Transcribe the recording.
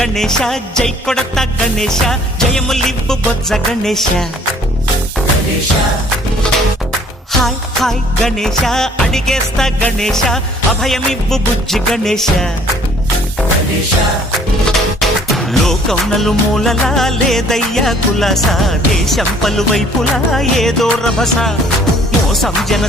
గణేశ జై కొడత గణేశ జయములివ్వు బొజ్జ Ganesha hi hi Ganesha అడిగేస్తా Ganesha అభయమివ్వు బుజ్జి గణేశ లోకం నలుమూలలా లేదయ్యా కులాస దేశం పలువైపులా ఏదో రభస మోసం జన